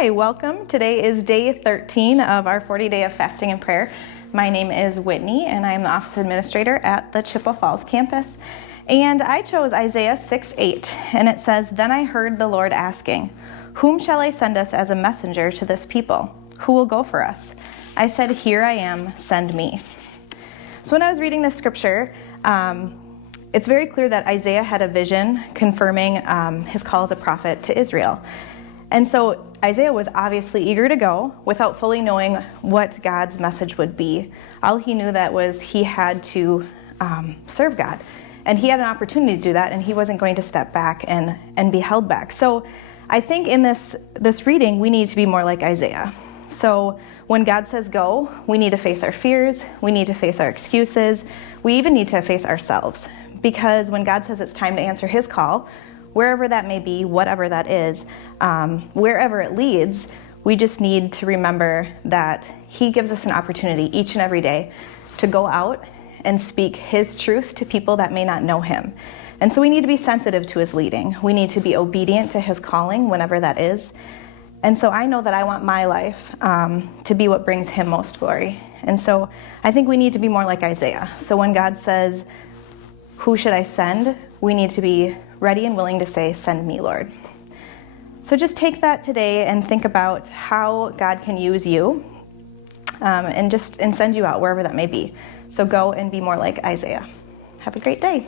Hi, welcome. Today is day 13 of our 40-day of fasting and prayer. My name is Whitney, and I'm the office administrator at the Chippewa Falls campus. And I chose Isaiah 6:8, and it says, "Then I heard the Lord asking, 'Whom shall I send us as a messenger to this people? Who will go for us?' I said, 'Here I am, send me.'" So when I was reading this scripture, it's very clear that Isaiah had a vision confirming his call as a prophet to Israel. And so Isaiah was obviously eager to go without fully knowing what God's message would be. All he knew that was he had to serve God. And he had an opportunity to do that, and he wasn't going to step back and be held back. So I think in this reading, we need to be more like Isaiah. So when God says go, we need to face our fears, we need to face our excuses, we even need to face ourselves. Because when God says it's time to answer his call, wherever that may be, whatever that is, wherever it leads, we just need to remember that he gives us an opportunity each and every day to go out and speak his truth to people that may not know him. And so we need to be sensitive to his leading. We need to be obedient to his calling, whenever that is. And so I know that I want my life to be what brings him most glory. And so I think we need to be more like Isaiah. So when God says, "Who should I send?" we need to be ready and willing to say, "Send me, Lord." So just take that today and think about how God can use you and send you out wherever that may be. So go and be more like Isaiah. Have a great day.